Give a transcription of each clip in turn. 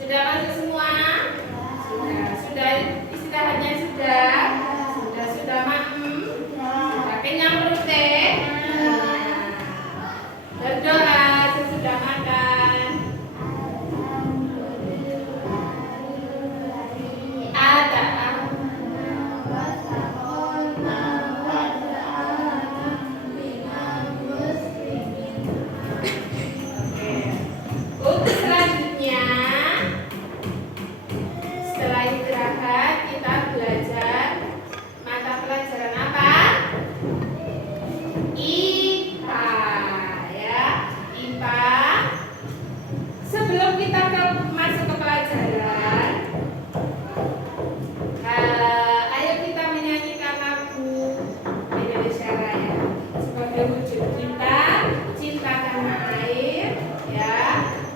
Sudah masuk semua? Sudah istirahatnya sudah? Sudah makan? Sudah kenyang perut teh? Berdoa sesudah makan. Ada. Untuk selanjutnya, setelah istirahat kita belajar mata pelajaran apa? IPA, ya, IPA. Sebelum kita masuk ke pelajaran, ayo kita menyanyikan lagu Indonesia Raya sebagai wujud cinta tanah air, ya,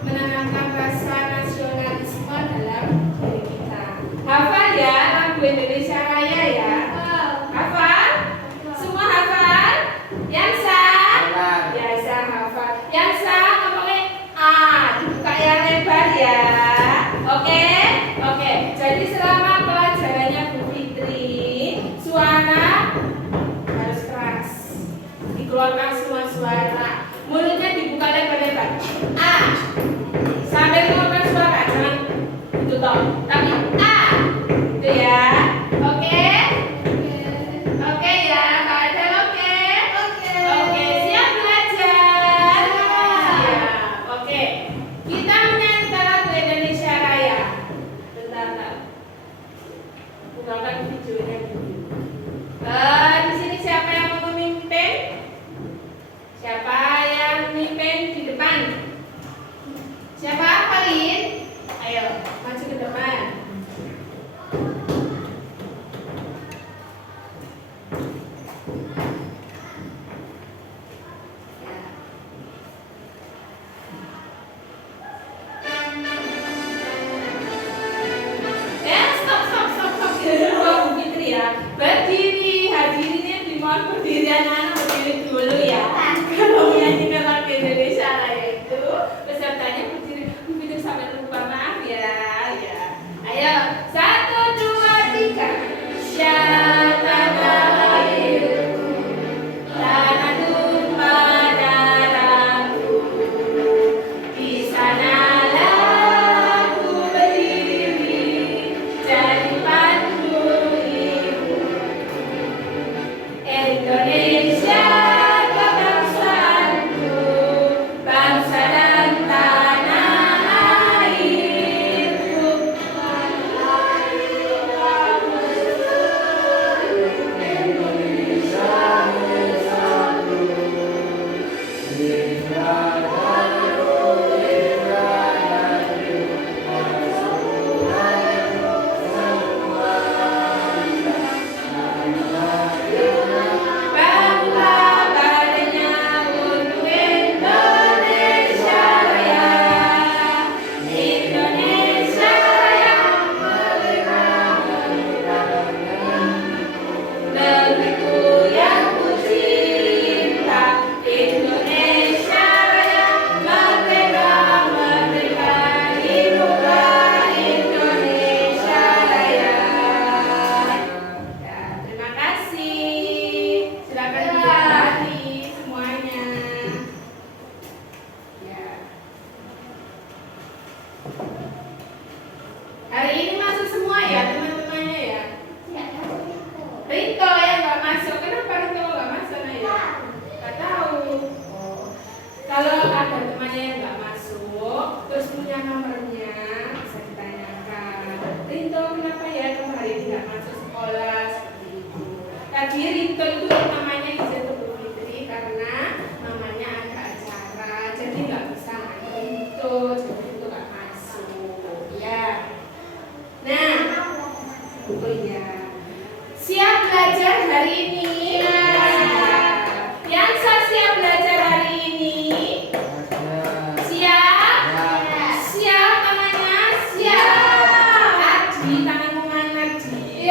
menanamkan rasa nasionalisme dalam diri kita. Hafal ya lagu Indonesia Raya ya? Hafal? Semua hafal? Yang sah? Ya, sah hafal. Yang sah ngomongnya A, dibuka yang lebar ya. Oke? Oke. Jadi selama pelajarannya Bu Fitri, suara harus keras. Dikeluarkan semua suara. Mulutnya dibuka lebar-lebar. A. Sambil mengeluarkan suara, jangan ditutup. Tapi A. Itu ya. Oke? Oke ya, Kak Adel, oke? Oke, siap belajar? Siap. Oke. Kita menyanyikan lagu Indonesia Raya. Bentar, Kak. Bukakan videonya dulu. Di sini siapa yang mau memimpin? Siapa yang memimpin di depan? Siapa? Kalian? Ayo, maju ke depan. Stop. Bu Fitri ya. Berdiri, hadirinnya dimohon berdiri, anak-anak berdiri dulu ya. Kalau menyanyikan lagu Indonesia Raya itu pesertanya berdiri. Bu Fitri sampai lupa, maaf ya. Ayo, 1, 2, 3. Siapa lahirku, tanah tumpah darahku, di sanalah ku berdiri, jadi pandu ibu. Indonesia kebangsaanku, bangsa dan tanah airku. Bangga badannya untuk Indonesia Raya. Indonesia Raya, negeriku yang ku cinta. Indonesia Raya, merdeka, merdeka, hiduplah Indonesia Raya. Ya, terima kasih. Silakan dilatih semuanya. Ya. Hari ini masuk semua ya teman-temannya ya. Rinto yang nggak masuk. Kenapa Rinto nggak masuk ya? Nggak tahu. Kalau ada temannya yang nggak masuk, terus punya nomornya, bisa ditanyakan. Rinto kenapa ya kamu hari ini nggak masuk sekolah? Seperti itu. Tadi Rinto itu namanya di situ Bu Fitri karena namanya ada acara, jadi nggak bisa main Rinto, jadi itu nggak masuk. Ya. Nah, oh iya. Siap belajar hari ini? Yang siap belajar hari ini? Siap? Siap tangannya? Siap. Adi, tanganmu mana Adi?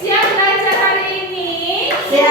Siap belajar hari ini? Siap.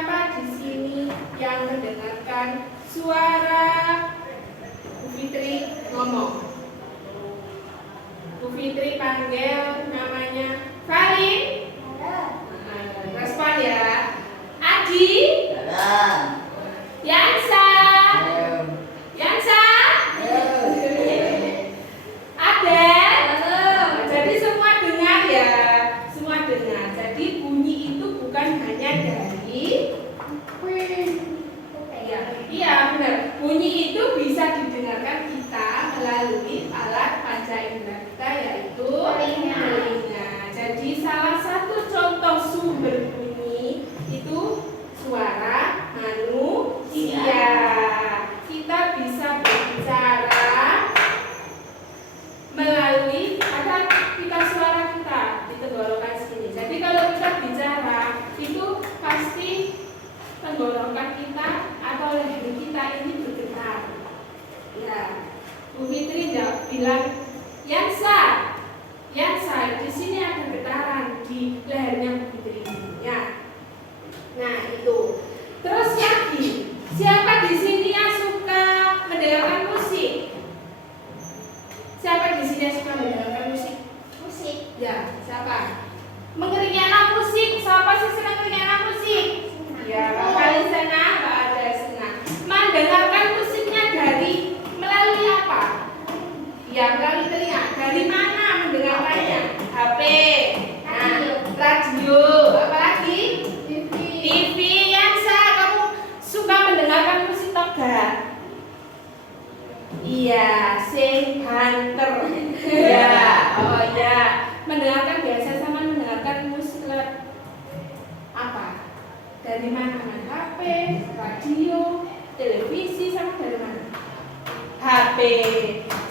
siapa di sini yang mendengarkan suara Bu Fitri ngomong? Bu Fitri panggil namanya Valin. Respon ya. Adi. Yansa. Yansa. Adel. Jadi semua dengar ya. Semua dengar. Jadi bunyi itu bukan hanya dari iya benar. Bunyi itu bisa didengarkan kita melalui alat panca indera kita yaitu telinga. Jadi salah satu contoh sumber bunyi itu suara manusia. Kita bisa berbicara melalui ada pita suara kita di tenggorokan sini. Jadi kalau kita bicara itu pasti tenggorokan kita atau leher kita ini bergetar. Ya, Bu Fitri bilang, Yansa, Yansa, di sini ada getaran di lehernya Bu Fitri ini. Ya. Nah itu. Terus lagi, siapa di sini yang suka mendengarkan musik? Siapa di sini yang suka mendengarkan musik? Musik. Ya, siapa? Mengeringkan musik. Siapa sih senang mengeringkan musik? Ya, paling senang, nggak ada senang. Mendengarkan musiknya dari melalui apa? Ya, melalui telinga. Dari mana mendengarkannya? HP, nah, radio, apa lagi? TV. Yansa, kamu suka mendengarkan musik toga? Iya, sing banter. Ya, oh ya. Mendengarkan biasa sama mendengarkan musik apa? Dari mana? HP, radio, televisi, sama dari mana? HP.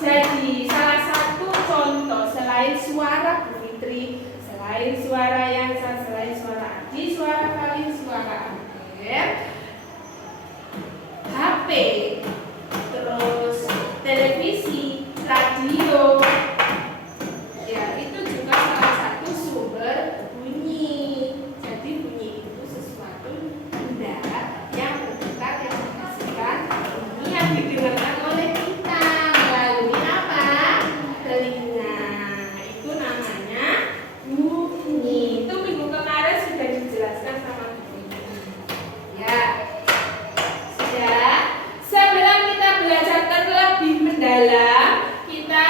Jadi salah satu contoh selain suara Bu Fitri, selain suara Yansa, selain suara Adi, suara Valin, suara Adel, HP, terus televisi, radio, ya itu juga salah satu sumber bunyi. Jadi bunyi itu sesuatu benda yang bergetar yang menghasilkan bunyi yang didengarkan oleh kita melalui apa? Telinga. Itu namanya bunyi. Itu minggu kemarin sudah dijelaskan sama Bu Fitri. Ya, sudah. Sebelum kita belajar terlebih mendalam, kita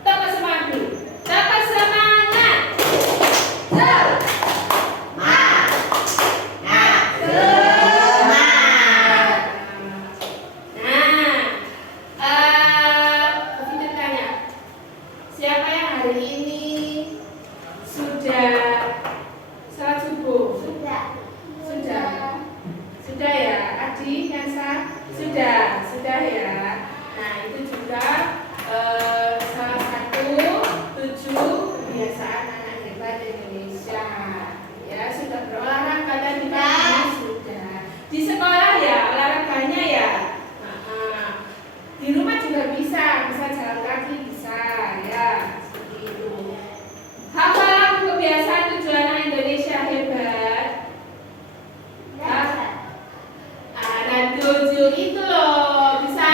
tepuk semangat dulu. Tepuk semangat. Bu Fitri tanya, siapa yang hari ini sudah salat subuh? Sudah ya, Adi, Yansa? Sudah ya. Nah itu juga salah satu 7 kebiasaan anak hebat Indonesia. Ya sudah berolahraga dan sudah. Di sekolah ya olahraganya ya. Di rumah juga bisa jalan kaki bisa ya seperti itu. Hafal kebiasaan 7 anak Indonesia hebat. Ada 7 itu loh, bisa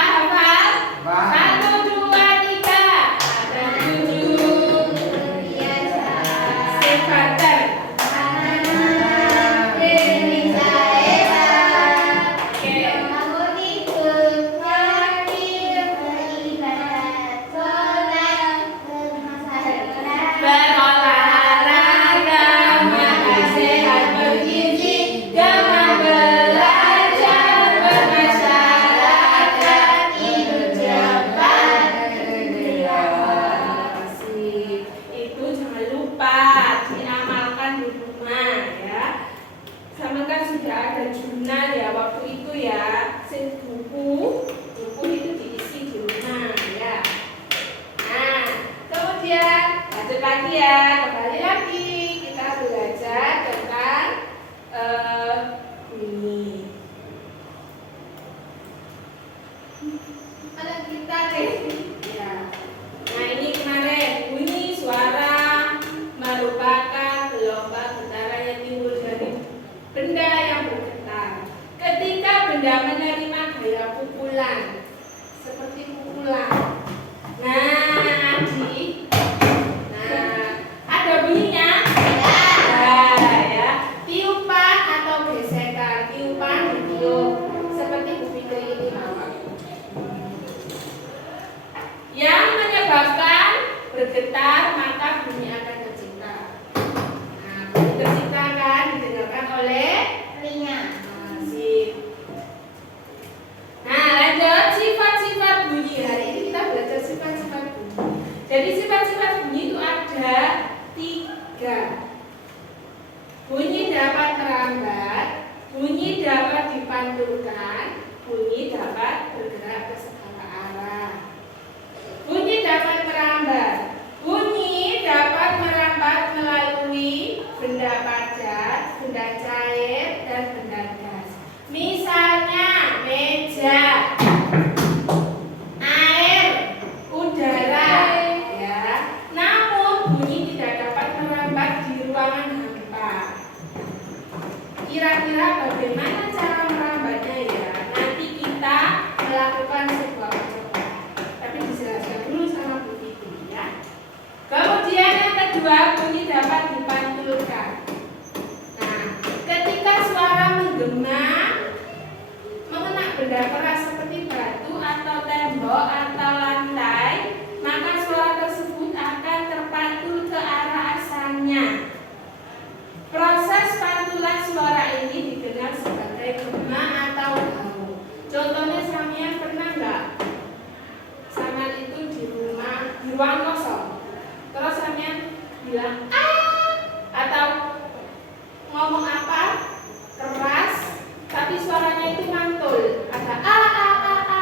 tapi suaranya itu mantul. Ada a a a a.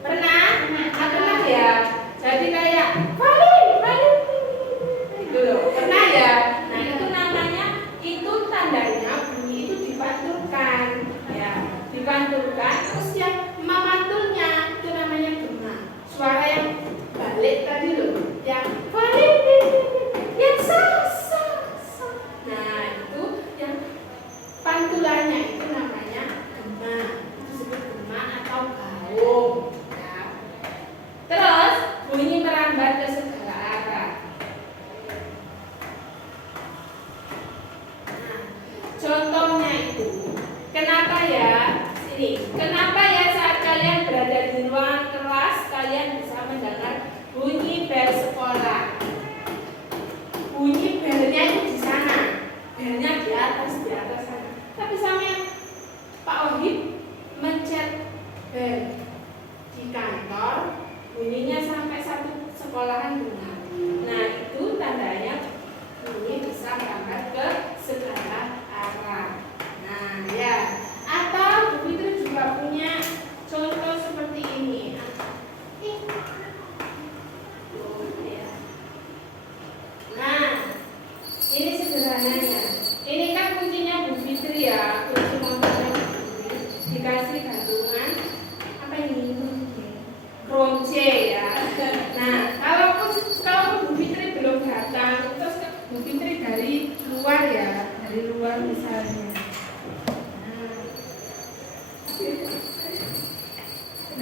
Pernah? Pernah ya. Jadi kayak Valin gitu loh. Pernah ya? Nah, itu namanya, itu tandanya bunyi itu dipantulkan ya. Dipantulkan terus yang memantulnya itu namanya gema. Suara yang balik tadi loh, yang Valin, yang sa. Nah, itu yang pantulannya itu namanya gema. Itu disebut gema atau gaung ya. Terus bunyi merambat ke segala arah. Nah, contohnya itu, kenapa ya? Sini, kenapa ya saat kalian berada di ruang kelas kalian bisa mendengar bunyi bel sekolah? Bunyi belnya itu di sana, belnya di atas sana. Tapi sama Pak Ohib mencet bel di kantor, bunyinya sampai satu sekolahan dengar. Nah, itu tandanya bunyi bisa merambat ke segala arah. Nah, ya. Atau Bu Fitri juga punya contoh seperti ini. Nah, ini sederhananya. Ini kan kuncinya Bu Fitri ya, kunci motornya Bu Fitri. Dikasih gantungan apa ini? Kronce ya. Nah, kalau Bu Fitri belum datang, terus Bu Fitri dari luar ya, dari luar misalnya.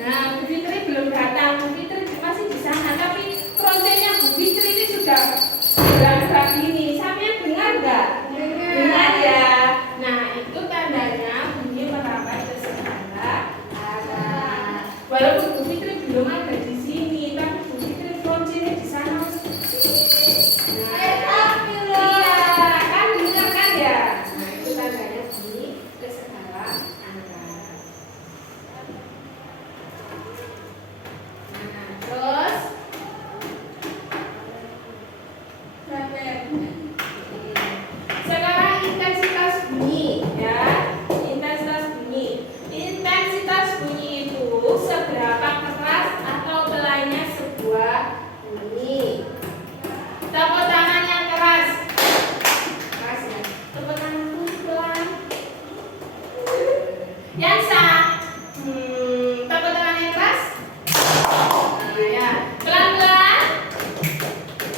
Nah, Bu Fitri belum datang, Bu Fitri masih di sana, tapi kroncenya Bu Fitri ini sudah gerak-gerak gini. Sampai dengar nggak? Dengar ya. Nah, itu tandanya bunyi merambat ke segala arah. Walaupun Bu Fitri belum ada di sini, tapi Bu Fitri kroncenya di sana. Nah, iya, kan dengar kan ya? Nah, itu tandanya bunyi ke segala arah. Terus sekarang intensitas bunyi ya. Intensitas bunyi itu seberapa keras atau pelannya sebuah bunyi. Tepuk tangan yang keras. Keras ya. Tepuk tangan pelan. Yang sah. Tepuk tangan yang keras. Ya, pelan-pelan.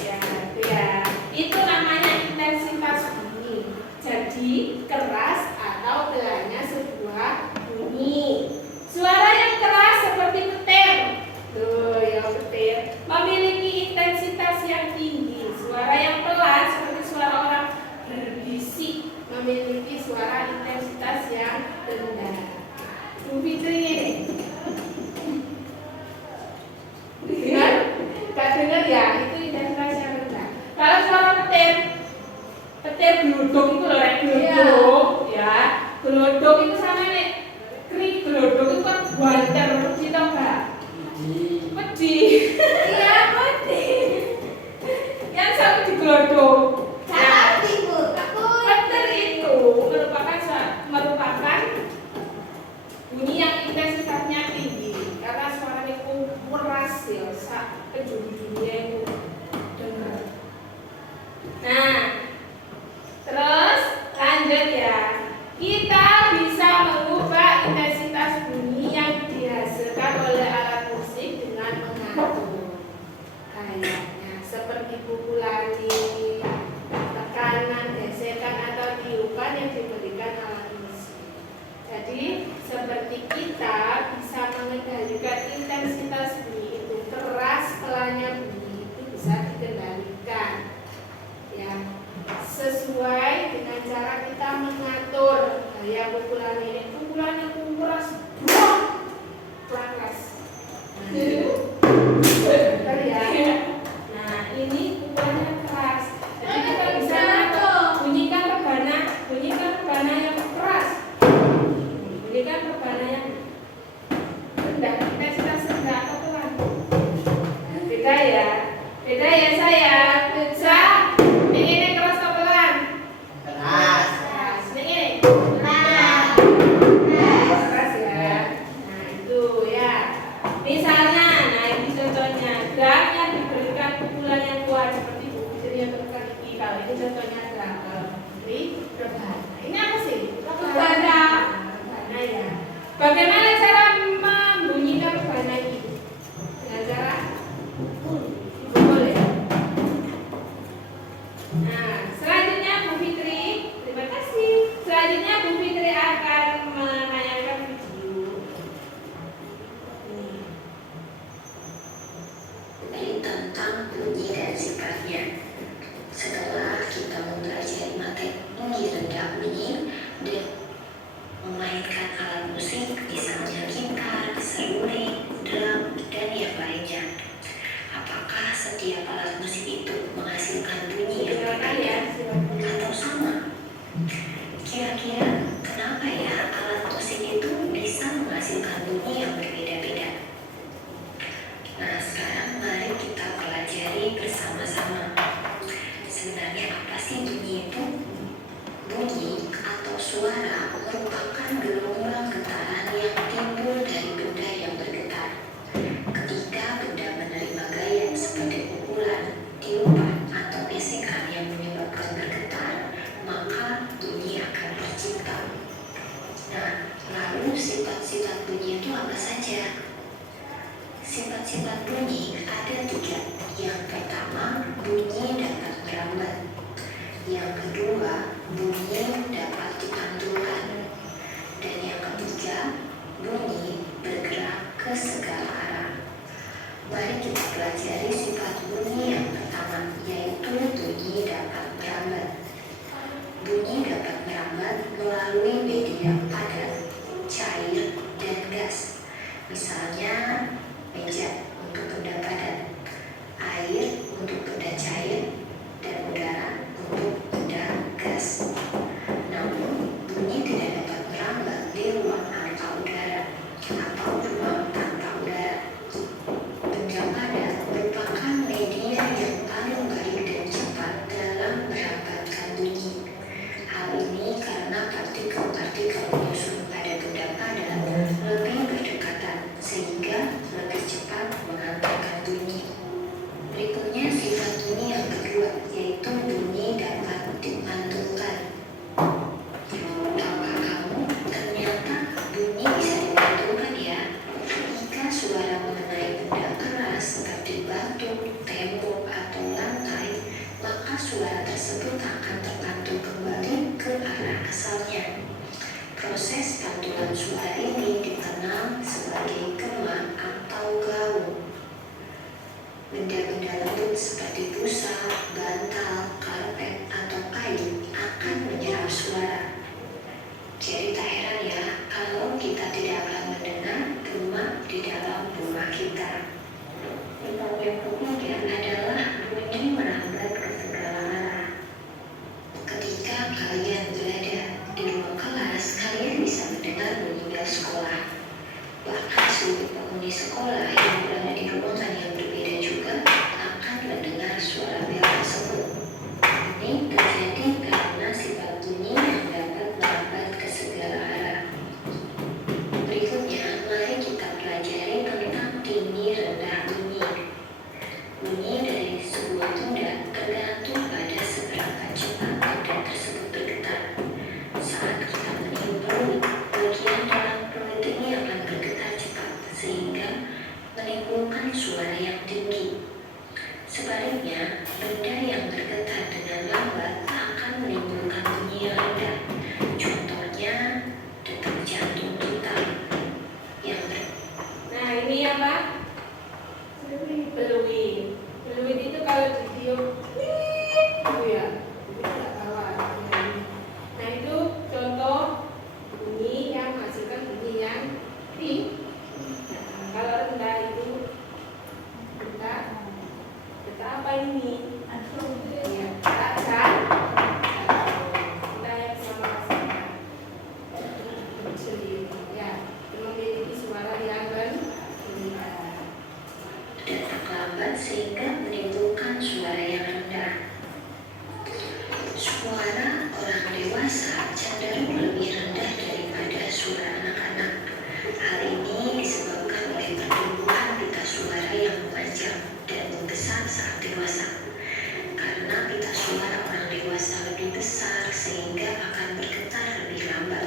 Ya, itu ya. Itu namanya intensitas bunyi. Jadi keras atau pelannya sebuah bunyi. Suara yang keras seperti petir. Tuh, ya petir memiliki intensitas yang tinggi. Suara yang pelan seperti suara orang berbisik memiliki suara intensitas yang rendah. Bu Fitri, dengar? Gak dengar ya? Itu intensitas yang rendah. Kalau suara petir geluduk itu loh, geluduk ya. Geluduk itu sama nih. Krik geluduk itu kan banter, pedih tau gak? Pedih. Iya, pedih. Yang satu digeluduk. Petir itu merupakan bunyi yang intensitasnya tinggi karena suaranya itu keras ya, penjuru dunia itu dengar. Nah, terus lanjut ya. Kita bisa mengubah intensitas bunyi yang dihasilkan oleh alat musik dengan mengatur kayaknya seperti pukulannya, tekanan, gesekan atau tiupan yang diberikan alat musik. Jadi seperti kita bisa mengendalikan intensitas bunyi itu, keras pelannya bunyi itu bisa dikendalikan ya, sesuai dengan cara kita mengatur gaya pukulan ini. Pukulannya keras, keras. Benar ya. Nah, ini pukulannya keras. Jadi kita bisa mengatur. Bunyikan rebana yang keras. Bunyikan rebana yang rendah. Intensitas rendah atau pelan. Beda ya. Beda ya saya. Ini keras atau pelan? Keras. Ini. Pelan. Bagaimana cara membunyikan bahasa itu? Dengan cara boleh. Nah, selanjutnya Bu Fitri, terima kasih. Selanjutnya Bu Fitri akan menayangkan video. Ini tentang bunyi dan sifatnya. Setelah kita mempelajari materi rendah bunyi dan memainkan alat musik, misalnya gitar, seruling, drum, dan yang lainnya. Apakah setiap alat musik itu menghasilkan bunyi yang berbeda atau sama? Kira-kira kenapa ya alat musik itu bisa menghasilkan bunyi yang berbeda-beda? Nah, sekarang mari kita pelajari bersama-sama. Sebenarnya apa sih bunyi itu? Bunyi atau suara merupakan gelombang getaran yang timbul dari benda yang bergetar. Ketika benda menerima gaya seperti pukulan, tiupan, atau gesekan yang menyebabkan bergetar, maka bunyi akan tercipta. Nah, lalu sifat-sifat bunyi itu apa saja? Sifat-sifat bunyi ada 3. Yang pertama, bunyi dapat merambat. Yang kedua, bunyi dapat dipantulkan. Dan yang ketiga, bunyi bergerak ke segala arah. Mari kita pelajari sifat bunyi yang pertama, yaitu bunyi dapat merambat. Bunyi dapat merambat melalui media padat, cair, dan gas. Misalnya, meja untuk benda padat, air untuk benda cair, dan udara untuk benda gas. Namun, bunyi tidak dapat merambat di ruang tanpa udara atau ruang tanpa udara. Benda padat merupakan media yang paling baik dan cepat dalam merambatkan bunyi. Hal ini karena partikel-partikel menyusun pada benda padat lebih berdekatan sehingga lebih cepat mengantarkan bunyi. Berikutnya sifat bunyi yang kedua, yaitu bunyi dapat dipantulkan. Tahukah kamu, ternyata bunyi bisa dipantulkan ya. Jika suara mengenai benda keras seperti batu, tembok, atau lantai, maka suara tersebut akan terpantul kembali ke arah asalnya. Proses pantulan suara ini dikenal sebagai gema atau gaung. Benda-benda lembut seperti busa, bantal, karpet, atau kain akan menyerap suara. Jadi tak heran ya kalau kita tidak akan mendengar gema di dalam rumah kita. Yang ketiga adalah bunyi merambat ke segala arah. Ketika kalian berada di ruang kelas, kalian bisa mendengar bunyi bel sekolah. Bahkan seluruh penghuni sekolah yang berada di ruangan yang berbeda juga akan mendengar suara bel tersebut. Ini terjadi karena sifat bunyi yang dapat merambat ke segala arah. Berikutnya, mari kita pelajari tentang tinggi rendah bunyi. Bunyi dari sebuah benda tergantung pada seberapa cepat benda tersebut bergetar. Saat kita meniup peluit, bagian dalam peluit ini akan bergetar cepat sehingga menimbulkan suara yang tinggi. Sebaliknya, benda yang bergetar dengan lambat akan menimbulkan bunyi yang rendah. Contohnya, detak jantung kita yang Nah, ini apa? Peluit. Peluit itu kalau ditiup, itu ya, itu tidak tahu artinya. Nah, itu contoh bunyi yang menghasilkan bunyi yang tinggi. Nah, kalau rendah itu detak apa ini? Ya, detak kita yang sama-sama sendiri. Ya, memiliki suara yang rendah. detak lambat sehingga menimbulkan suara yang rendah. Suara orang dewasa cenderung lebih rendah daripada suara anak-anak. Hal ini disebabkan oleh pertumbuhan pita suara yang memanjang dan membesar saat dewasa. Karena pita suara orang dewasa lebih besar sehingga akan bergetar lebih lambat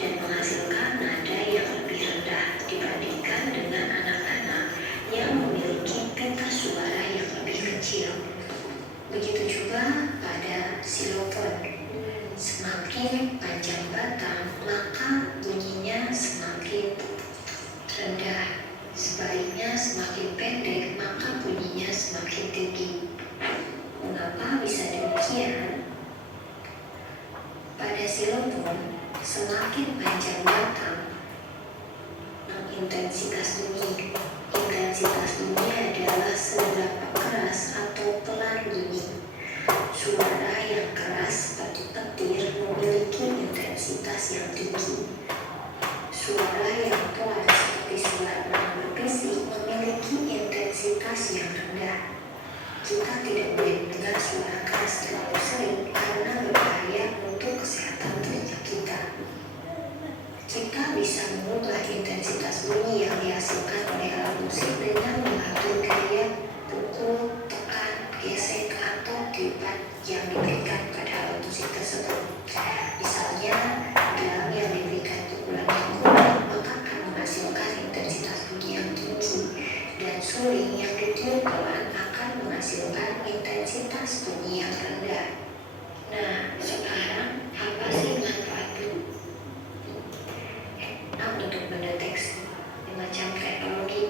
dan menghasilkan nada yang lebih panjang batang. Intensitas bunyi. Intensitas bunyi adalah seberapa keras atau pelan bunyi. Suara yang keras seperti petir memiliki intensitas yang tinggi. Suara yang pelan seperti suara berbisik memiliki intensitas yang rendah. Kita tidak boleh mendengar suara keras terlalu sering karena berbahaya untuk kesehatan telinga kita. Kita bisa mengubah intensitas bunyi yang dihasilkan oleh alat musik dengan mengatur gaya, pukul, tekan, gesek, atau tiupan yang diberikan pada alat musik tersebut. Misalnya, drum yang diberikan pukulan yang kuat maka akan menghasilkan intensitas bunyi yang tinggi, dan suling yang ditiup pelan akan menghasilkan intensitas bunyi yang rendah. Nah, sekarang apa sih manfaat untuk mendeteksi macam teknologi,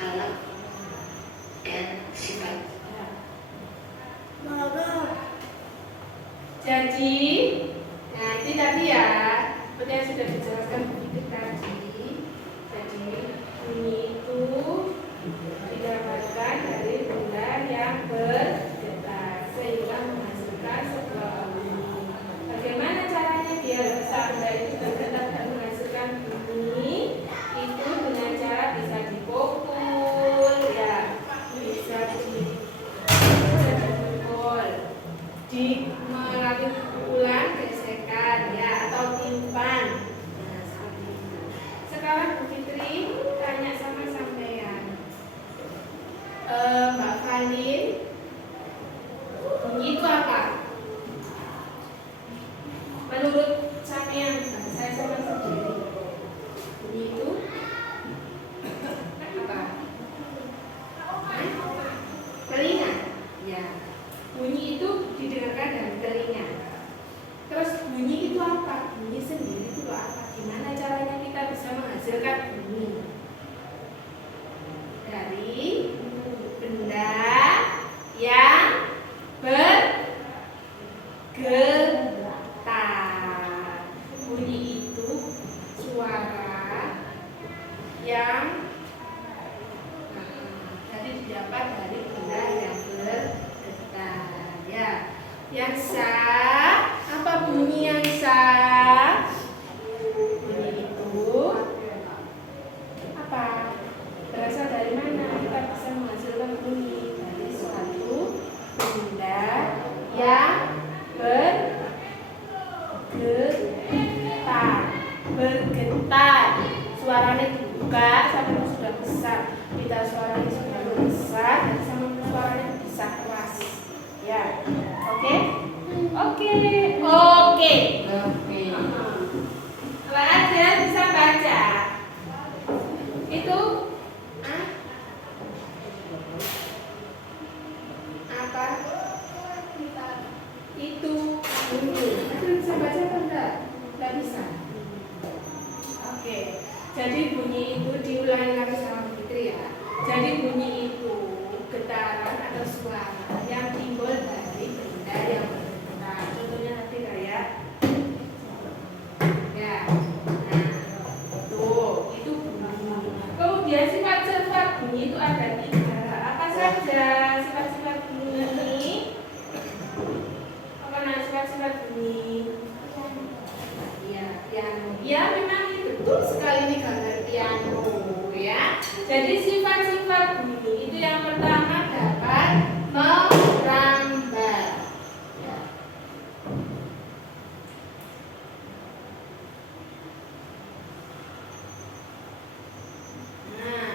alat, dan sifat? Jadi, nah ini tadi ya, seperti yang sudah dijelaskan begitu tadi. Jadi bunyi itu didapatkan dari benda yang bergetar sehingga menghasilkan sebuah bunyi. Bagaimana caranya biar benda itu bergetar dan menghasilkan bunyi? Itu dengan cara bisa dipukul, ya, bisa dipukul, melalui pukulan, gesekan, ya, atau tiupan. Nah, seperti itu. Sekarang Bu Fitri tanya sama sampean, Mbak Valin, bunyi itu apa? Menurut sampean, saya sama sendiri, bunyi itu apa? Telinga, ya. Bunyi itu didengarkan dari telinga. Terus bunyi itu apa? Bunyi sendiri itu apa? Gimana caranya kita bisa menghasilkan bunyi? Dari benda yang bergetar. Bunyi itu suara yang jadi didapat dari benda yang bergetar, ya. Yang sah, apa bunyi yang sah? Bunyi itu apa? Berasal dari mana? Kita bisa menghasilkan bunyi dari suatu benda yang bergetar. Suaranya dibuka sampai sudah besar. Kita suaranya sudah besar dan sampai suaranya bisa keras. Ya, oke? Oke. Mbak Adel bisa baca? Itu apa? Itu bunyi. Adel bisa baca apa enggak? Enggak bisa. Oke. Jadi bunyi itu diulangi lagi sama Fitri ya. Jadi bunyi itu getaran atau suara yang timbul dari benda yang bergetar. Contohnya nanti kayak ya. Nah, itu bunyi. Kemudian sifat-sifat bunyi itu ada 3. Apa saja sifat-sifat bunyi? Apa nama sifat-sifat bunyi? Ya, piano. Ya, memang betul sekali nih gambar piano ya. Jadi sifat-sifat bunyi itu yang pertama dapat merambat. Ya. Nah,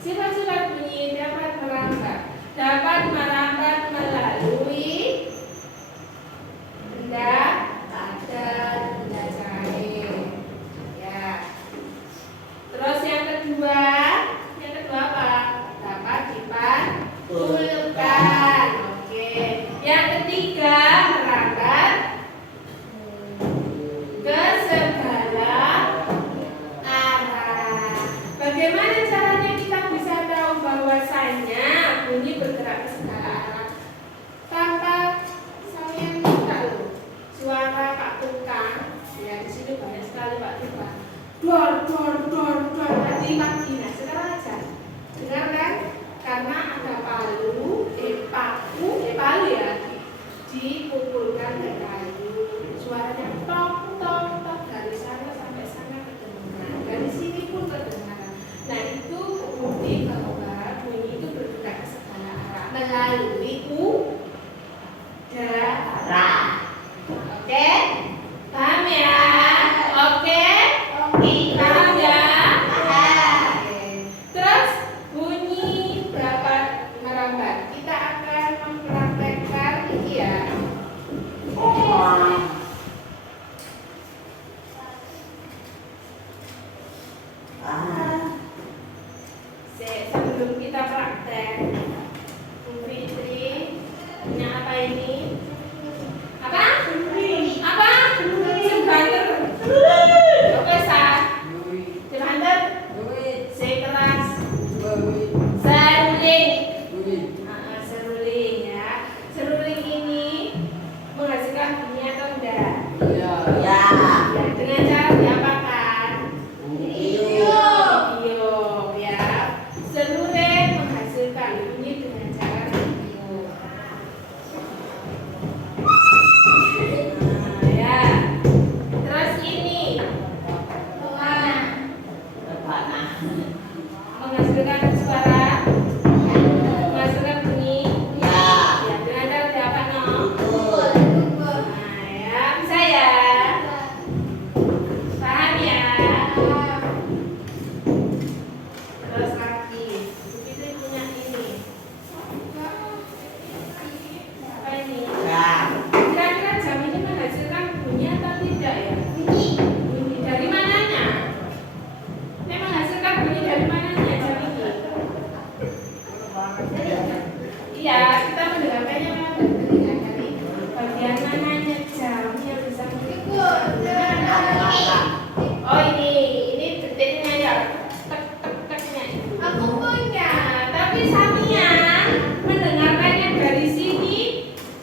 sifat-sifat bunyi dapat merambat. Dapat merambat melalui benda padat, benda cair. Ya. Terus yang kedua apa? kali Pak Tufa. Dor, dor, dor, dor. Tadi pagi. Nah, sekarang aja. Dengar kan? Karena ada palu, palu ya. Dipukulkan ke kayu. Suaranya tok, tok, tok. Dari sana sampai sana kedengaran. Dari sini pun kedengaran. Nah, itu bukti bahwa bunyi itu bergerak ke segala arah melalui udara. Oke? Paham ya? Oke? Paham ya? Oke. Terus bunyi dapat merambat. Kita akan mempraktekkan ini ya. Sebelum kita praktek, Bu Fitri punya apa ini? Apa? Apa? Sebanter. Oke, Sah. Sebanter. Saya keras. Seruling. Seruling ya. Seruling ini menghasilkan bunyi atau enggak? Ya. Dengan cara diapakan? Tiup ya. Seruling menghasilkan bunyi dengan cara tiup. Ya. Terus ini menghasilkan suara, menghasilkan bunyi. Ya, dengan cara diapakan? Nah, ya, bisa ya? Paham ya? Terus lagi, Bu Fitri punya ini. Apa ini? Kira-kira jam ini menghasilkan bunyi atau tidak ya? Bunyi dari mananya? Ini menghasilkan bunyi dari mananya jam ini? Iya, kita mendengarkannya memang berbeda dari bagian mananya jam yang bisa Oh ini detiknya ya, tek-tek-teknya itu. Aku punya, tapi Samia mendengarkannya dari sini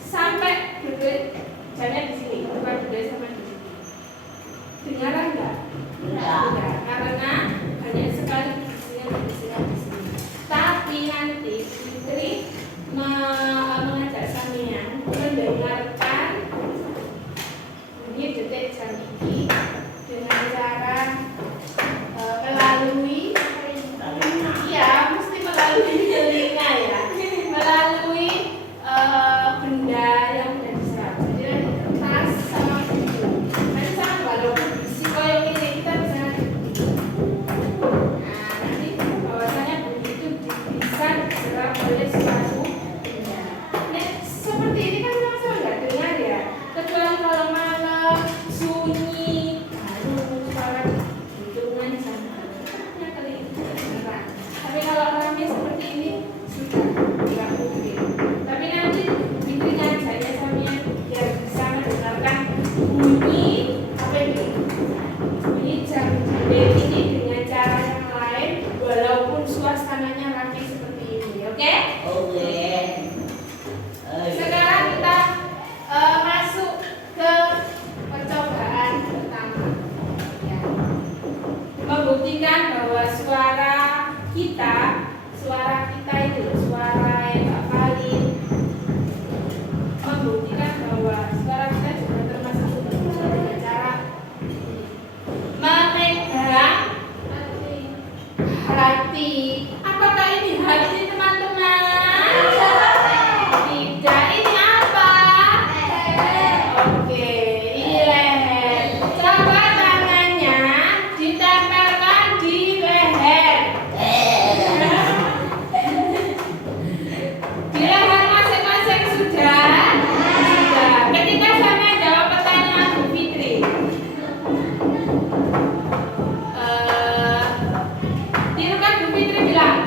sampai detik jamnya di sini, bukan detik sampai di sini. Dengaran enggak? Enggak, karena banyak sekali di sini. Tapi nanti Fitri mengajak Samia mendengarkan bunyi detik jam ini dengan cara melalui mesti melalui telinga ya, melalui benda yang sudah diserap. Jadi nanti kertas sama buku. Nanti sama walaupun besi koyo ini kita bisa. Nah, nanti bahwasanya bunyi itu bisa diserap oleh suatu benda. Nah, seperti ini kan sama-sama nggak dengar ya, kecuali kalau malam sunyi baru suara hitungan jam hanya kedengaran. Tapi kalau rame seperti ini sudah nggak mungkin. Tapi nanti Fitri ngajaknya Samia biar bisa mendengarkan bunyi apa ini? Bunyi jam ini dengan cara yang lain walaupun suasananya rame seperti ini. Oke? Sekarang kita masuk ke percobaan pertama ya. Membuktikan bahwa suara kita itu suara yang tak valid. Membuktikan bahwa suara kita juga termasuk dengan cara memegang hati. Apakah ini hati teman-teman? Tidak, ini apa? Oke, ini leher. Coba tangannya ditempelkan di leher. Di leher masing-masing sudah. Ketika saya jawab pertanyaan Bu Fitri, tirukan Bu Fitri bilang,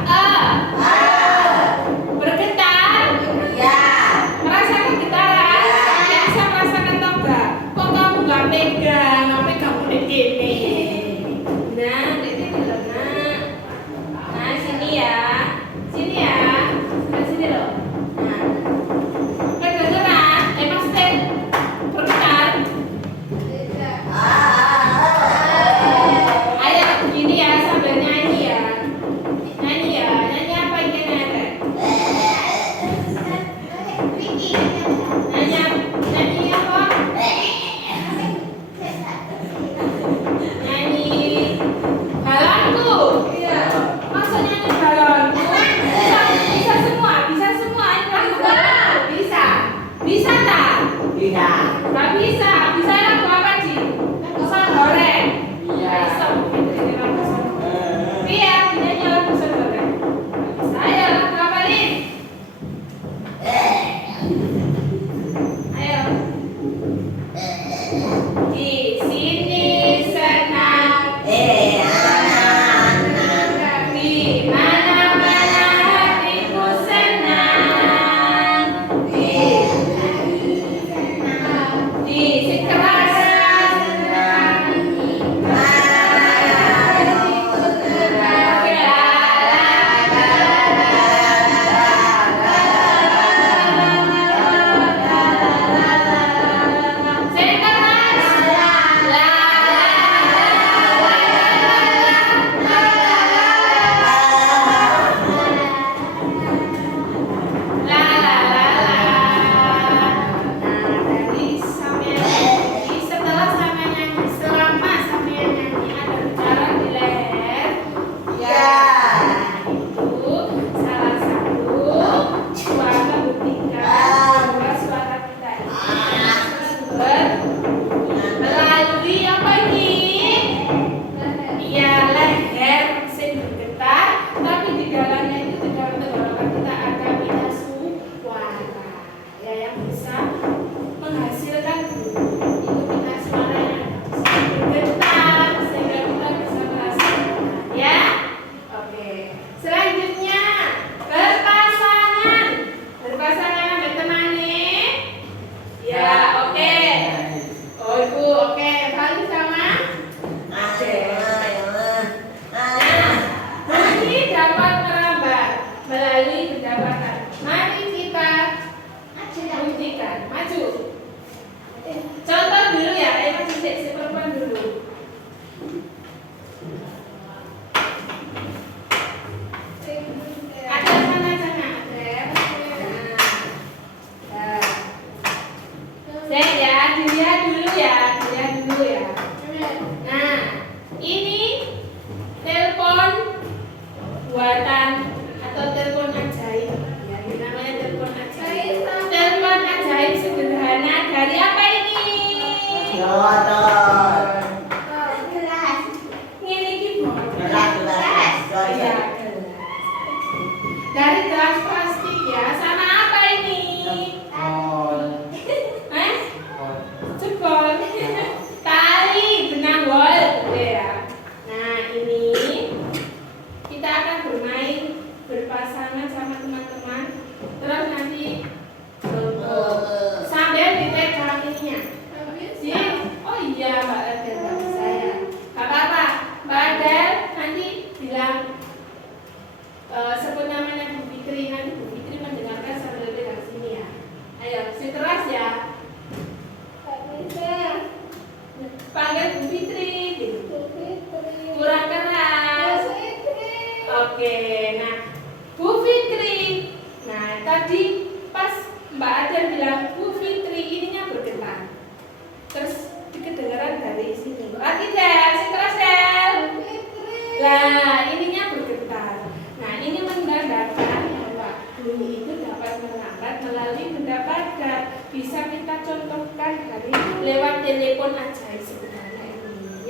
contohkan hari lewat telepon aja sebenarnya ini.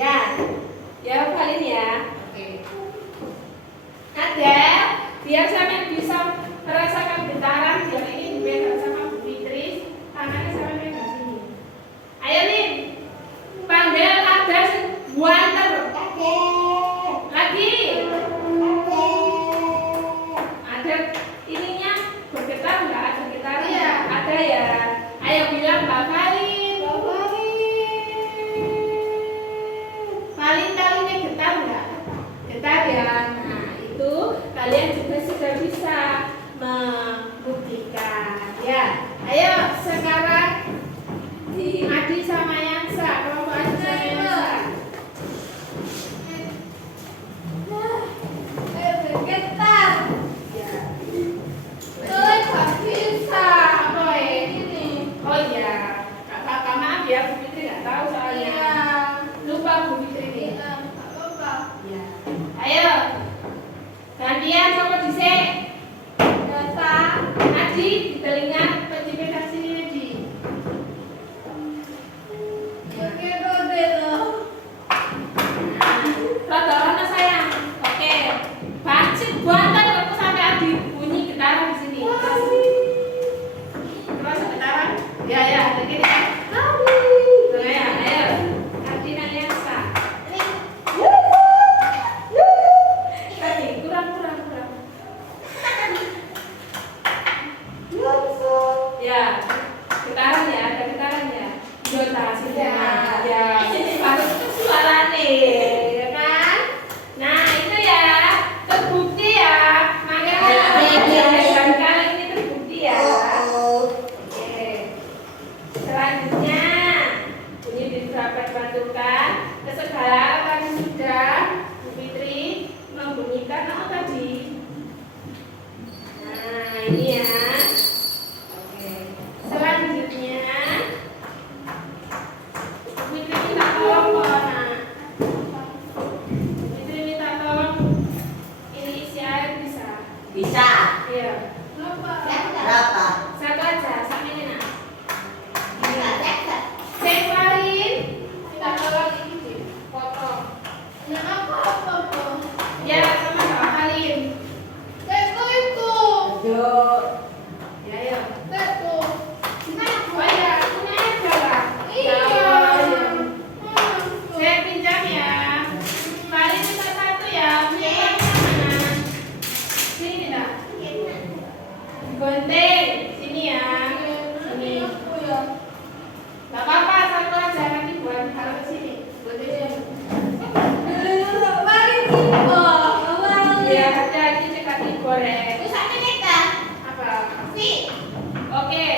Ya hafalin ya. Oke. Ada, biar sampai bisa merasakan getaran yang ini dipegang sama Bu Fitri, tangannya sama pegang sini. Ayo Lin, panggil ada buanter. Lagi. Ada ininya bergetar nggak? Ada getarnya? Iya. Ada ya. Ayo bilang Mbak Valin. Valin kalinya getar nggak? Getar ya. Nah itu kalian juga sudah bisa membuktikan ya. Ayo sekarang di Adi sama Yansa, kelompok Adi sama Yansa. Getar. Ya. Gak bisa. Apa ya? Ini. Oh iya, kakak maaf ya Bu Fitri nggak tahu soalnya. Iya. Lupa Bu Fitri nih. Gak apa-apa. Ya. Ayo, gantian sama disek. Biasa. Adi di telinga penciptaan sini Adi. Oke, Rodelo. Rada mana sayang? Oke, bacit buatan aku sampai Adi bunyi getaran di sini. Terus getaran? Ya, begini ya. Tuh ya, ayo. Adi dan Yansa. Tadi kurang. Ya, getaran ya, ada getaran ya. Jota sini. Ya, harus itu suara nih, ya kan? Nah, itu ya terbukti ya. Makanya kali ini terbukti ya. Oke. Selanjutnya, bunyi dapat bantukan kesegala tadi sudah Bu Fitri membunyikan apa tadi? Nah, ini ya. Oke. Selanjutnya, Bu Fitri minta tolong Nak. Bu Fitri minta tolong ini isi air bisa? Bisa. Iya. Berapa? Satu aja, sama ini Nak. Bisa. Separin, minta tolong ini potong. Yang apa? Ya, sama Mbak Halim. Itu. Yuk. Ya, ya. Itu. Oh ya, ini aja lah. Iya. Saya pinjam ya. Paling minta satu ya. Pinjam mana? Sini Nak. Gunting, sini ya. Sini. Gak apa-apa, satu aja nanti buat taruh ke sini. Guntingnya. Ya, hati-hati cekat digoreng. Apa? Oke.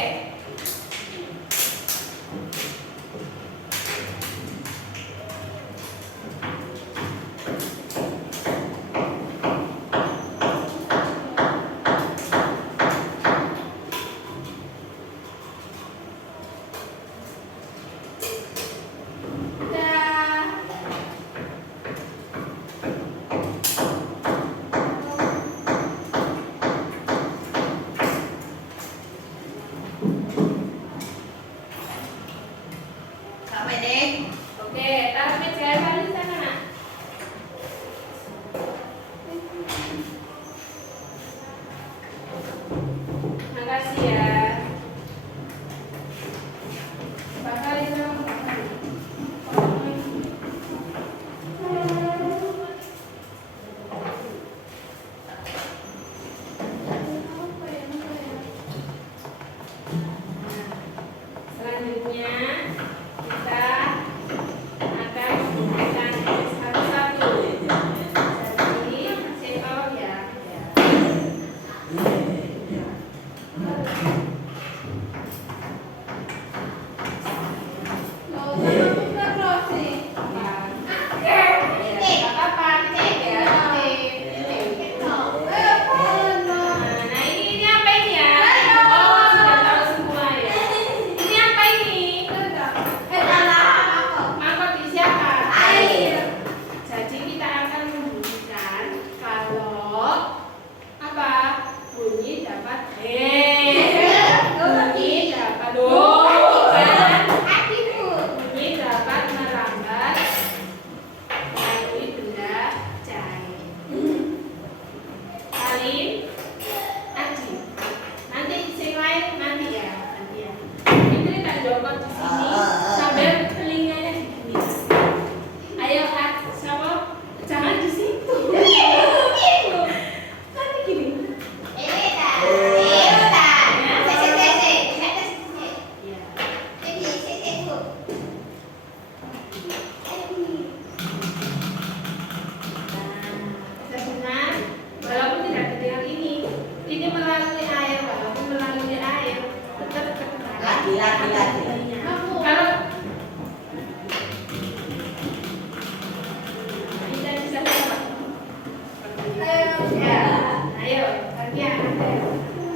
Bagian ada.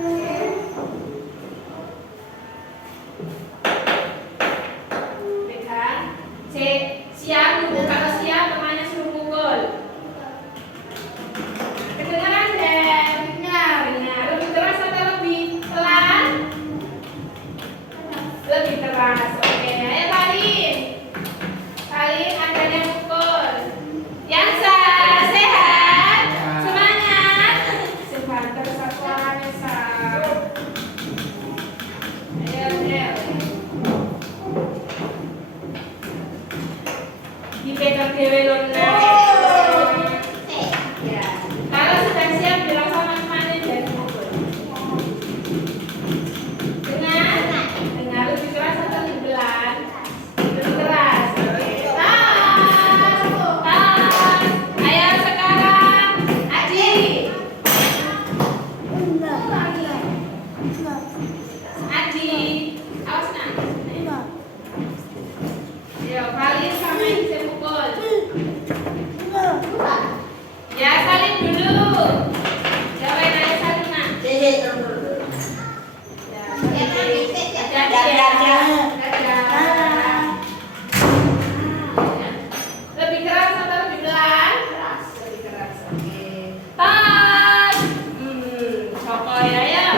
Oke. Pegang. Siap dulu. Kalau siap temannya suruh pukul. Kedengaran deh. Benar. Lebih keras atau lebih pelan? Lebih keras. Oke. Ayo Kalin. Kalin adanya pukul. Yansa sehat. Semangat. Sebentar satuannya sa. Ayo. Dipegang dewe lona. Ya. Kalau sudah siap bilang sama temannya jadi pukul. Dengar lebih keras atau lebih pelan? Lebih keras. Oke. Tas. Ayo sekarang Aji. Aji. Awas nak. Ayo Kalin sama yang bisa pukul. Ya salin dulu. Jawabin aja salin nak. Sini dulu. Ya, Dadah. Dadah. Lebih keras atau lebih pelan? Lebih keras. Oke. Tas. Cokoy ayo.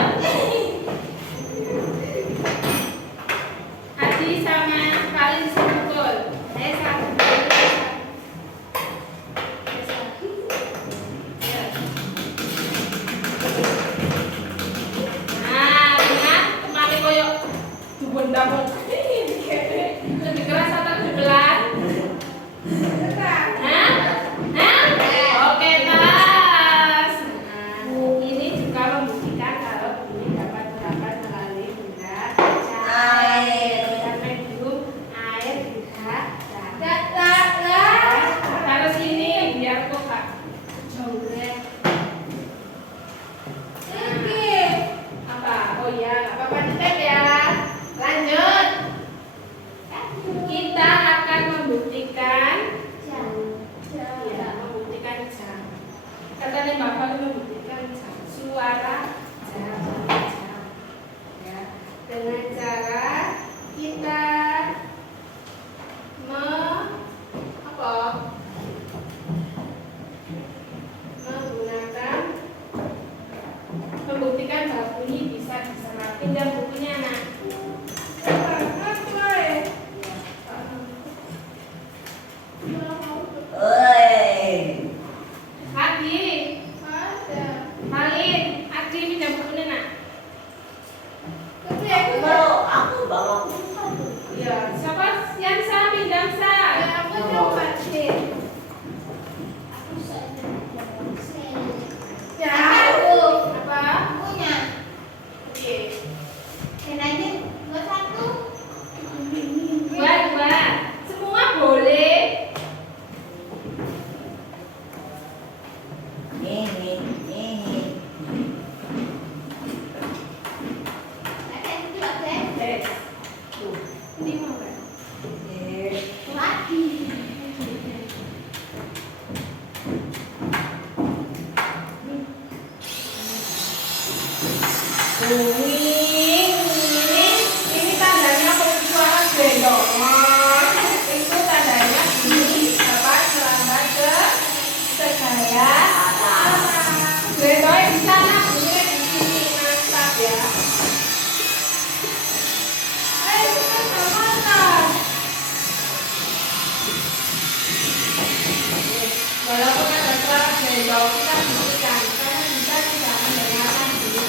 Aji sama Kalin bisa pukul. Ayo satu. Nah, ingat temani koyo dibendam. Lebih keras atau lebih pelan? Hah? Oke, tas. Nah, ini juga membuktikan kalau bumi dapat melalui benda cair. Sampai minum air juga dapat. Taruh sini biar kok Kak. Apa? Oh iya, nggak apa-apa ditem ya. Lanjut. Kita akan membuktikan membuktikan jam. Katanya Bapak membuktikan jam. Suara jam. Ya. Dengan cara kita menggunakan membuktikan bahwa bunyi bisa disemat. Pinjam bukunya nak. Oi. Adi, Malin, Adi pinjam bukunya nak. Aku bawa Ya, siapa yang sa pinjam sa? Apa? Oke. Dua. Semua boleh. ini. Tuh, ini mau kan? Ini tandanya suara gendongan. Itu tandanya bunyi dapat melambat ke segala arah. Gendongnya di sana, bunyinya di sini, mantap ya. Walaupun ada suara gendong, kita buktikan karena kita tidak mendengarkan bunyi.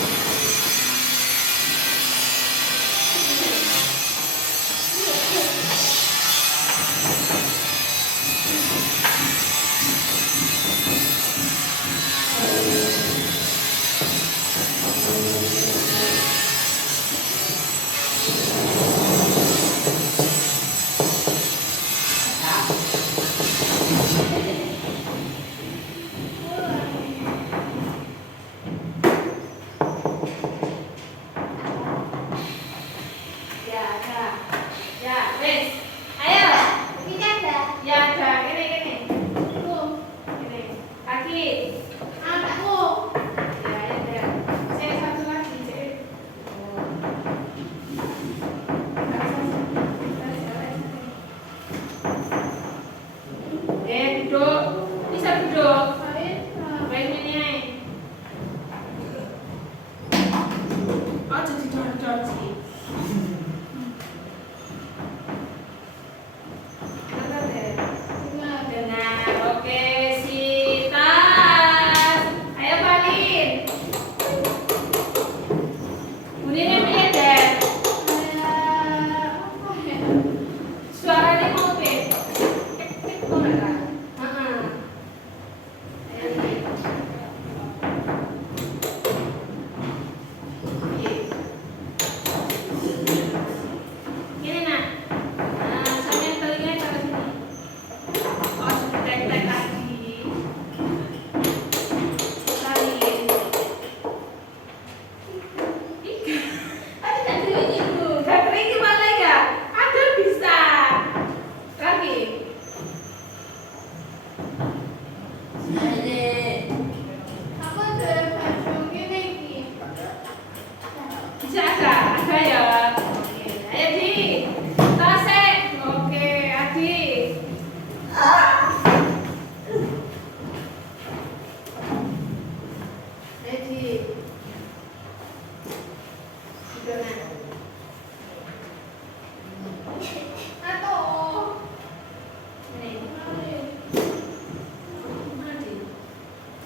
Adik. Aku ada baju gini Ki. Bisa ada ya. Oke, ayo Di. Tasik. Oke, Adi. Adi. Sudah. Atau Nih. Adi.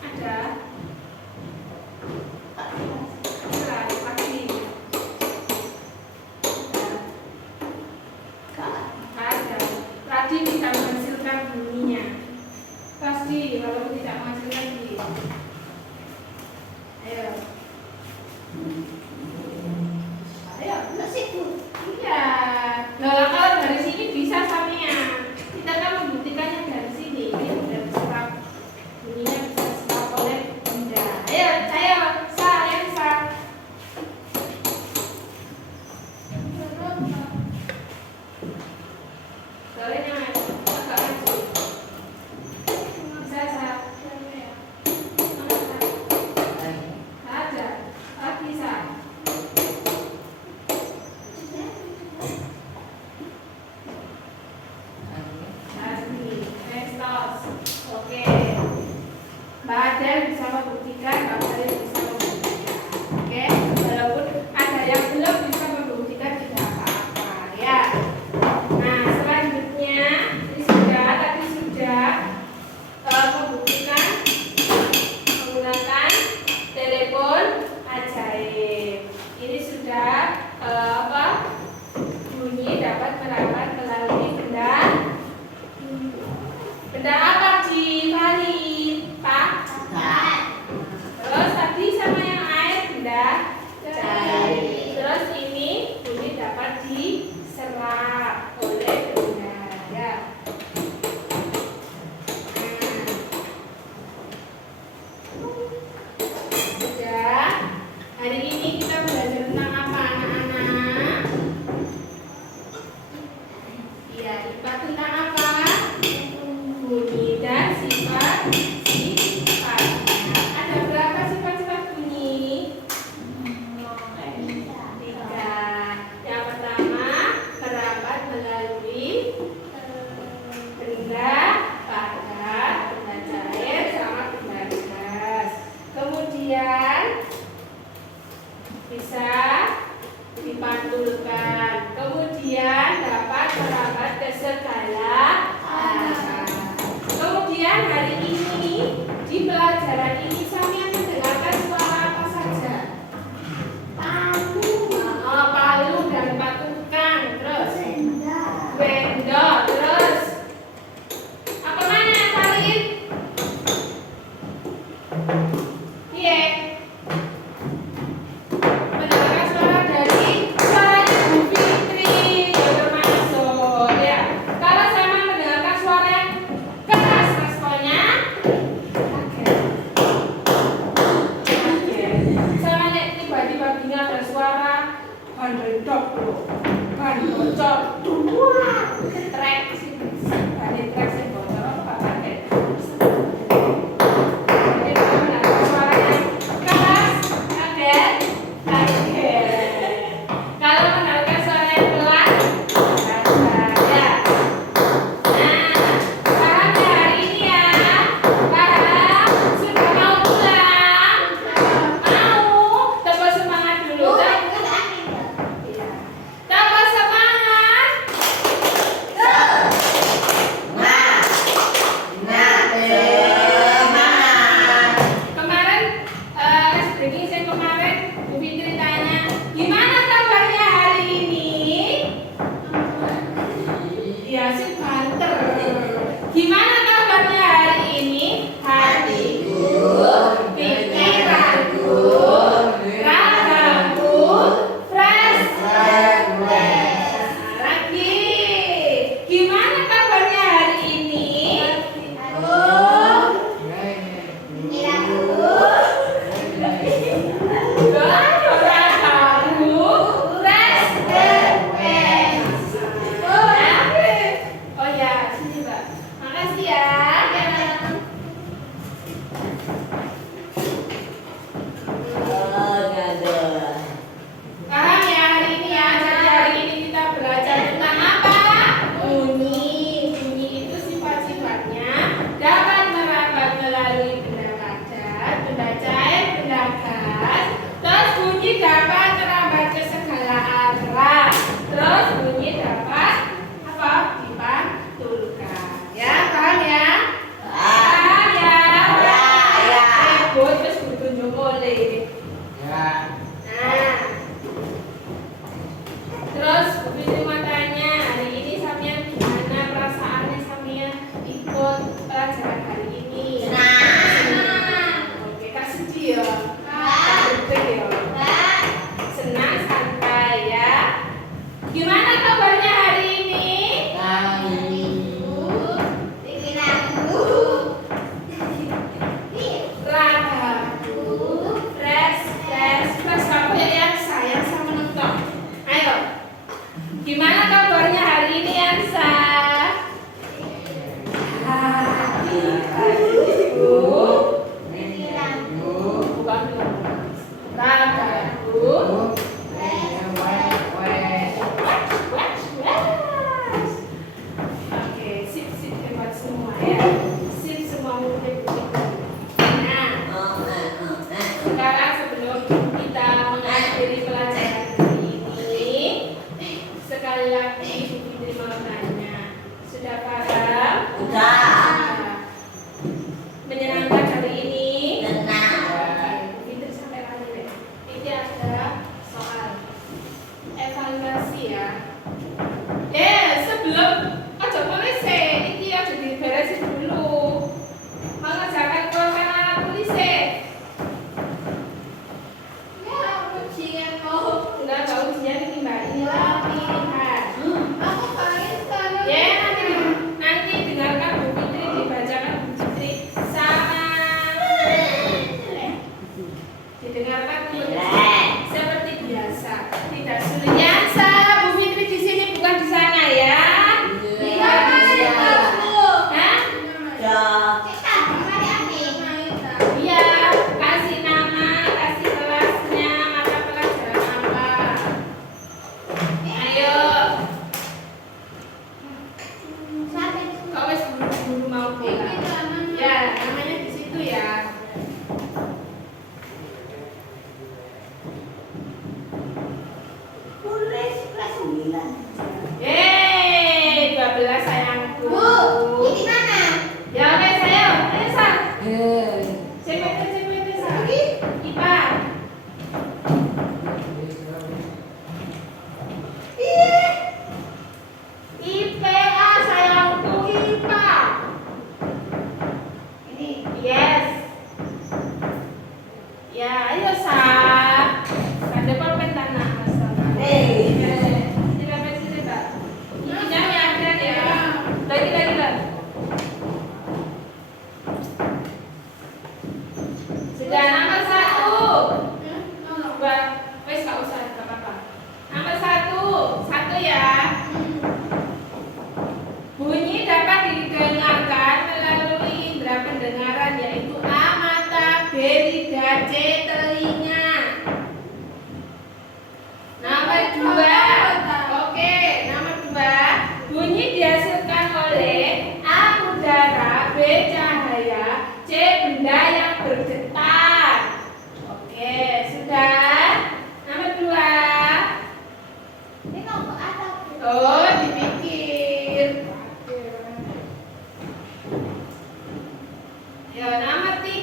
Ada. Ada. Pasti. Ada. Tadi bisa menghasilkan bunyinya. Pasti, walaupun tidak menghasilkan bunyi. Ayo. Ayo. nasiku. Iya. Nah, kalau dari sini bisa sampean. Kita kan membuktikannya dari sini. Ini sudah diserap. Bunyinya bisa diserap oleh benda. Ayo, sa, yang sa. Soalnya agak maju. Bisa, sa. Mana, sa? Ada. Lagi, sa. Lagi. Next toss. Oke. Mbak Adel bisa membuktikan, Mbak Adel bisa membuktikan. Oke. Walaupun ada yang belum bisa membuktikan tidak apa-apa ya. Nah, selanjutnya ini tadi sudah membuktikan menggunakan telepon ajaib. Ini sudah bunyi dapat merambat melalui benda apa di Bali, Pak? Terus tadi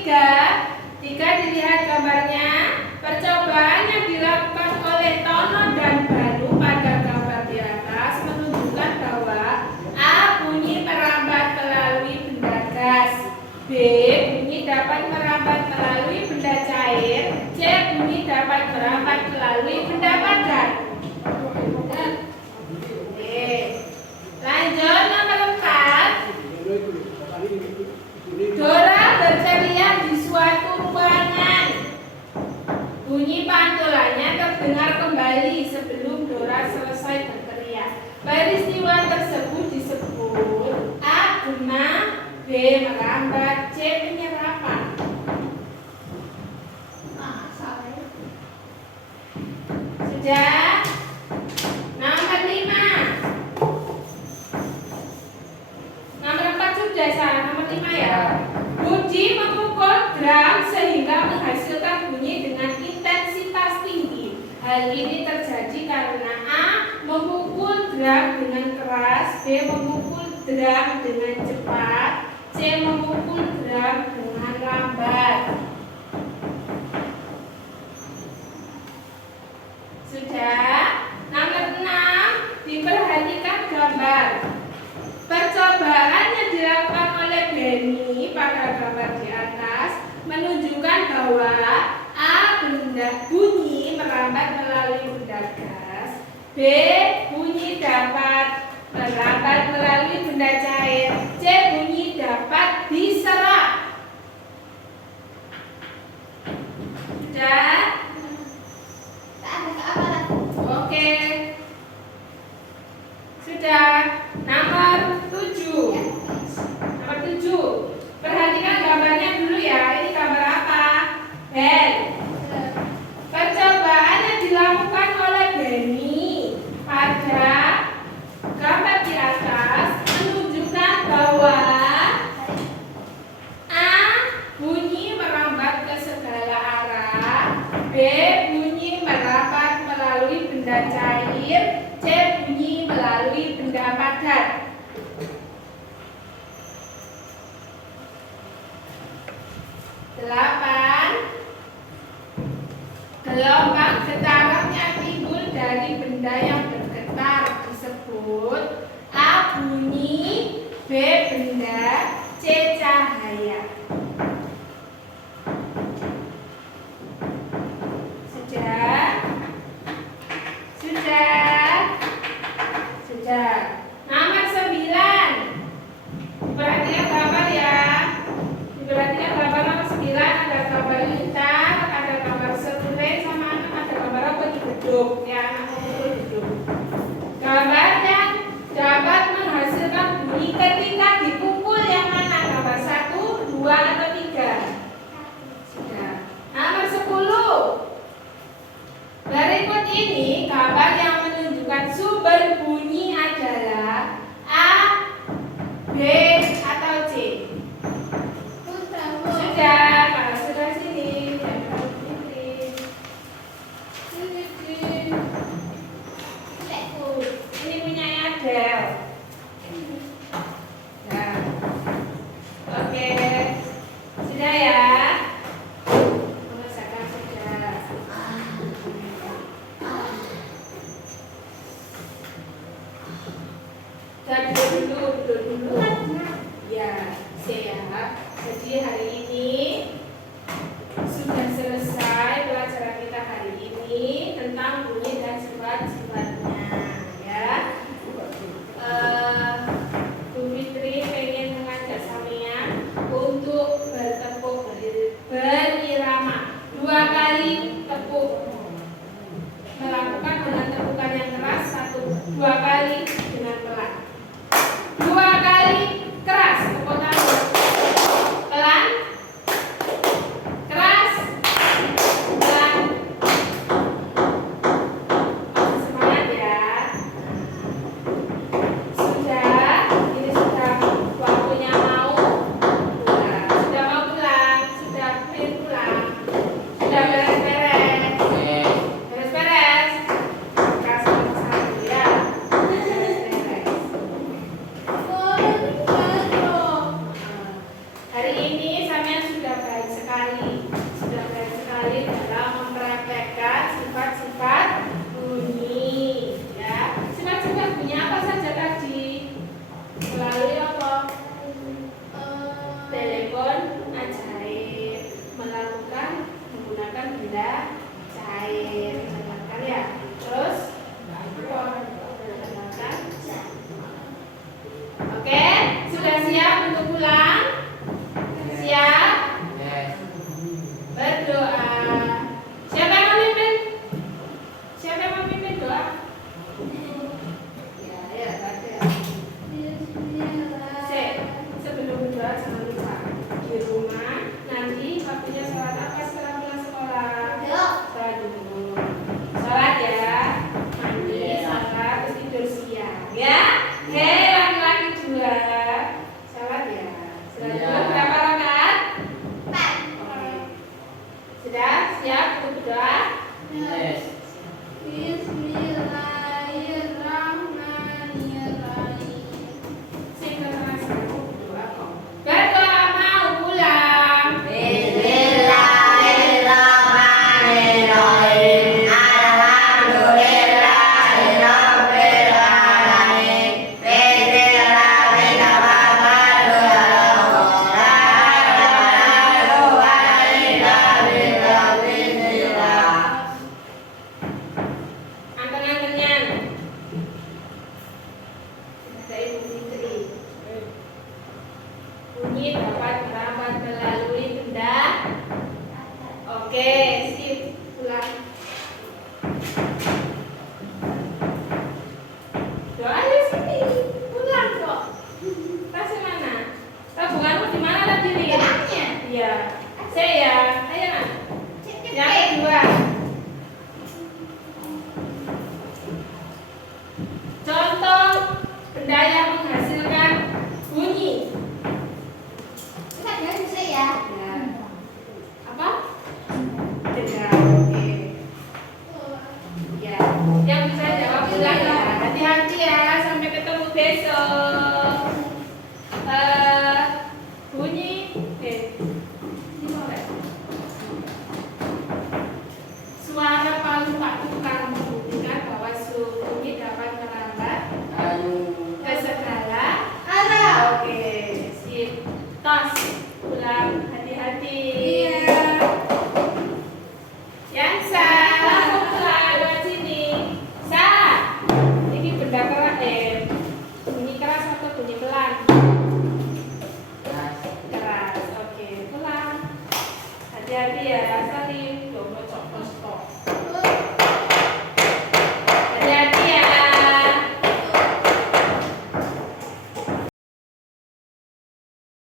Jika dilihat gambarnya, percobaan yang dilakukan oleh Tono dan Banu pada gambar di atas menunjukkan bahwa A. Bunyi merambat melalui benda gas, B. Bunyi dapat merambat melalui benda cair, C. Bunyi dapat merambat melalui benda padat. Oke. Lanjut nomor 4. Dora berteriak di suatu ruangan. Bunyi pantulannya terdengar kembali sebelum Dora selesai berteriak. Peristiwa tersebut disebut A. Gema, B. Merambat, C. Penyerapan. Sudah? Nomor 5. Nomor 4 sudah, salah. Nomor 5 ya. Budi memukul drum sehingga menghasilkan bunyi dengan intensitas tinggi. Hal ini terjadi karena A. Memukul drum dengan keras, B. Memukul drum dengan cepat, C. Memukul drum dengan lambat. Sudah? Nomor 6. Diperhatikan gambar. Percobaan yang dilakukan oleh Benny pada gambar di atas menunjukkan bahwa A. Benda bunyi merambat melalui benda gas, B. Bunyi dapat merambat melalui benda cair, C. Bunyi dapat diserap. Sudah? Oke. Sudah. Nomor 7. Nomor 7. Perhatikan gambarnya dulu ya. Ini gambar apa? Bel. Percobaan yang dilakukan oleh Benny pada gambar di atas menunjukkan bahwa A. Bunyi merambat ke segala arah, B. Bunyi merambat melalui benda cair, C. Bunyi melalui benda padat. Gelombang getaran yang timbul dari benda yang bergetar disebut A. Bunyi, B. Benda, C. Cahaya. Sudah? Sudah. Nomor 9. Perhatikan gambar ya. Diperhatikan gambar nomor 9, ada gambar lintang, ada gambar seruling, sama ada gambar apa di gedung. Ya, anak mengumpul gedung. Gambar yang dapat menghasilkan bunyi ketika dipukul yang mana? Gambar 1, 2, Yes. Bismillahirrahmanirrahim. Sing keras doa kok. Berdoa mau pulang. Bismillahirrahmanirrahim. Alhamdulillahirabbil alamin. Anteng-antengan. Ada Ibu Fitri. Bunyi dapat merambat melalui benda. Oke, sip. Pulang. Doa di sini. Pulang kok. Tasnya mana? Tabunganmu di mana tadi, Rin? Iya. Saya. Ayo, Nak. Yang kedua. Contoh benda yang menghasilkan bunyi. Ya. Apa? Dengar. Oke. Ya. Yang bisa jawab bilang ya. Hati-hati ya. Sampai ketemu besok. Bunyi. Ini boleh. Suara palu pak tukang membuktikan bahwa bunyi dapat merambat ke segala arah. Oke, sip. Tos, pulang, hati-hati. Iya. Yang salah, pulang lewat sini. Ini benda keras bunyi keras atau bunyi pelan? Keras. Oke, pulang. Hati-hati ya.